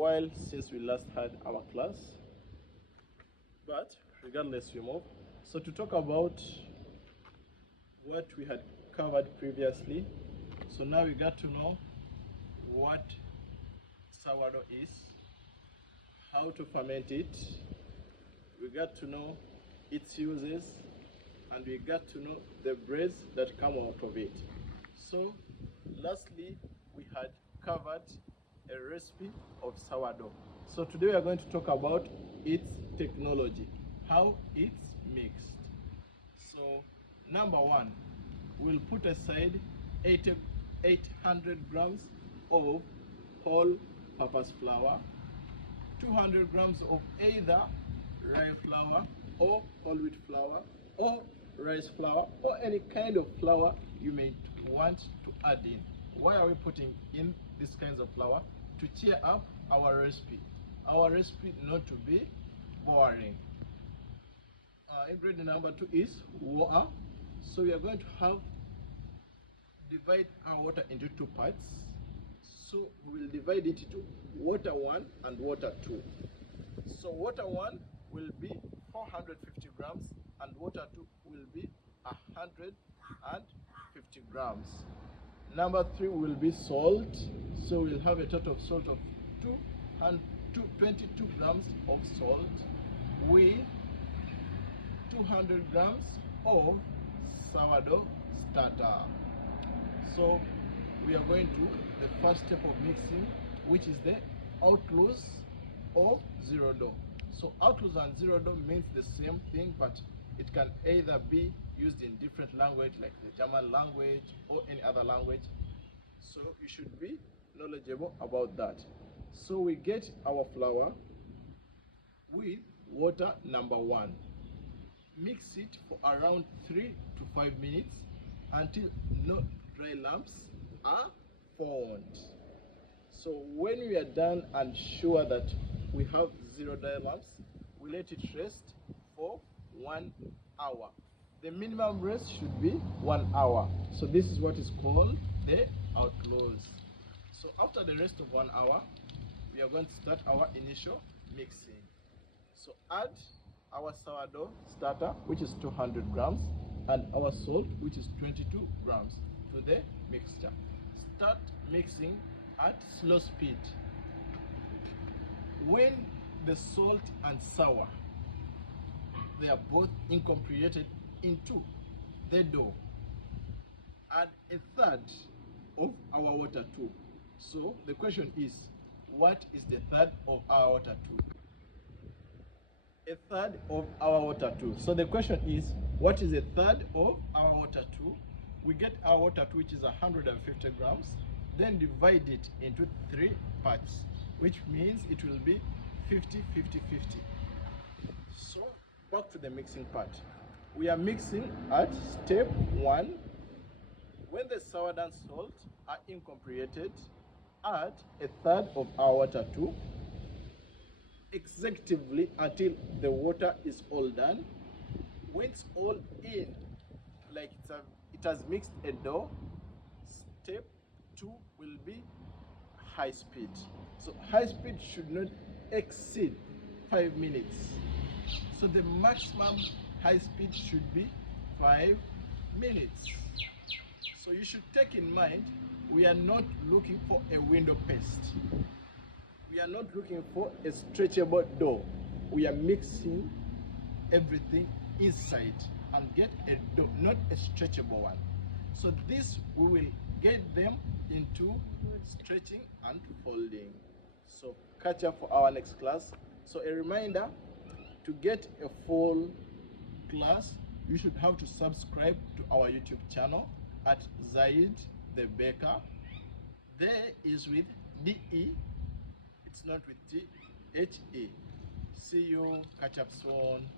while since we last had our class, but regardless, we move. So to talk about what we had covered previously, so now we got to know what sourdough is, how to ferment it, we got to know its uses, and we got to know the breads that come out of it. So lastly, we had covered a recipe of sourdough. So today we are going to talk about its technology, how it's mixed. So number one, we'll put aside 800 grams of all-purpose flour, 200 grams of either rye flour or whole wheat flour or rice flour or any kind of flour you may want to add in. Why are we putting in these kinds of flour? To cheer up our recipe. Our recipe not to be boring. Ingredient number two is water. So we are going to divide our water into two parts. So we will divide it into water 1 and water 2. So water 1 will be 450 grams and water 2 will be 150 grams. Number 3 will be salt. So we'll have a total of salt of 22 grams of salt with 200 grams of sourdough starter. So we are going to the first step of mixing, which is the outlaws of zero dough. So outlaws and zero dough means the same thing, but it can either be used in different language like the German language or any other language. So you should be knowledgeable about that. So we get our flour with water number 1. Mix it for around 3 to 5 minutes until no dry lumps are formed. So when we are done and sure that we have zero dry lumps, we let it rest for 1 hour. The minimum rest should be 1 hour. So this is what is called the outlaws. So after the rest of 1 hour, we are going to start our initial mixing. So add our sourdough starter, which is 200 grams, and our salt, which is 22 grams, to the mixture. Start mixing at slow speed. When the salt and sour, they are both incorporated into the dough, add a third of our water too. So the question is, what is the third of our water too? A third of our water too. So the question is, what is a third of our water too? We get our water too, which is 150 grams, then divide it into 3 parts, which means it will be 50, 50, 50. So back to the mixing part. We are mixing at step 1. When the sourdough and salt are incorporated, add a third of our water too, executively until the water is all done. When it's all in, like it has mixed a dough, step 2 will be high speed. So high speed should not exceed 5 minutes. So the maximum high speed should be 5 minutes. So you should take in mind, we are not looking for a window paste. We are not looking for a stretchable dough. We are mixing everything inside and get a dough, not a stretchable one. So this we will get them into stretching and folding. So catch up for our next class. So a reminder, to get a full class, you should have to subscribe to our YouTube channel at Zaid the Baker. There is with DE, it's not with T, HE. See you, catch up soon.